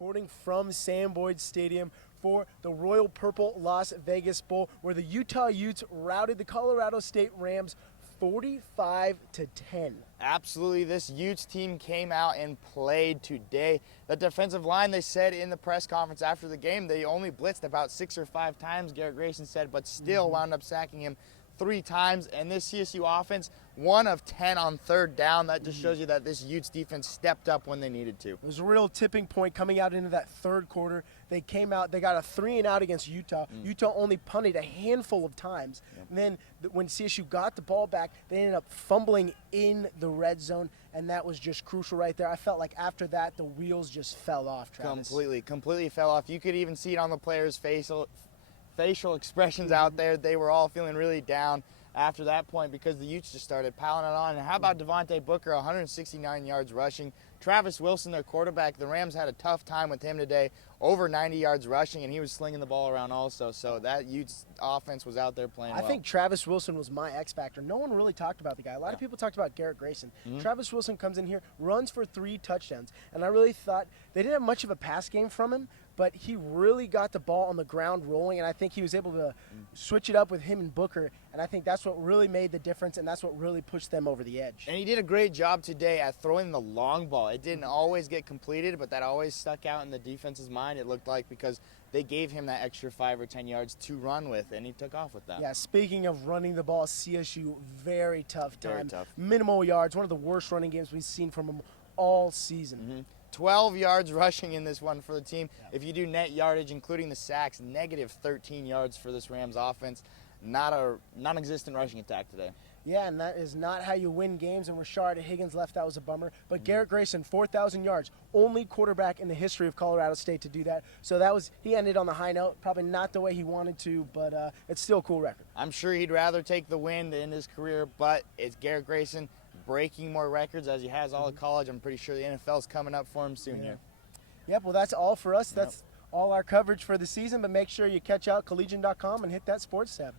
reporting from Sam Boyd Stadium for the Royal Purple Las Vegas Bowl, where the Utah Utes routed the Colorado State Rams 45-10. Absolutely, this Utes team came out and played today. The defensive line, they said in the press conference after the game, they only blitzed about 6 or 5 times, Garrett Grayson said, but still wound up sacking him 3 times. And this CSU offense, 1 of 10 on 3rd down. That just shows you that this Utes defense stepped up when they needed to. It was a real tipping point coming out into that 3rd quarter. They came out, they got a 3-and-out against Utah. Utah only punted a handful of times. And then when CSU got the ball back, they ended up fumbling in the red zone, and that was just crucial right there. I felt like after that, the wheels just fell off, Travis. Completely fell off. You could even see it on the players' facial expressions out there. They were all feeling really down after that point because the Utes just started piling it on. And how about Devontae Booker, 169 yards rushing. Travis Wilson, their quarterback, the Rams had a tough time with him today, over 90 yards rushing, and he was slinging the ball around also. So that Utes offense was out there playing well. I think Travis Wilson was my X factor. No one really talked about the guy. A lot of people talked about Garrett Grayson. Travis Wilson comes in here, runs for 3 touchdowns, and I really thought they didn't have much of a pass game from him, but he really got the ball on the ground rolling, and I think he was able to switch it up with him and Booker, and I think that's what really made the difference, and that's what really pushed them over the edge. And he did a great job today at throwing the long ball. It didn't always get completed, but that always stuck out in the defense's mind, it looked like, because they gave him that extra 5 or 10 yards to run with, and he took off with that. Yeah, speaking of running the ball, CSU, very tough time. Very tough. Minimal yards, one of the worst running games we've seen from them all season. 12 yards rushing in this one for the team. If you do net yardage, including the sacks, negative 13 yards for this Rams offense. Not a non-existent rushing attack today. Yeah, and that is not how you win games, and Rashard Higgins left. That was a bummer. But Garrett Grayson, 4,000 yards, only quarterback in the history of Colorado State to do that. So he ended on the high note. Probably not the way he wanted to, but it's still a cool record. I'm sure he'd rather take the win in his career, but it's Garrett Grayson breaking more records as he has all of college. I'm pretty sure the NFL's coming up for him soon here. Yep, well, that's all for us. That's all our coverage for the season, but make sure you catch out collegian.com and hit that sports tab.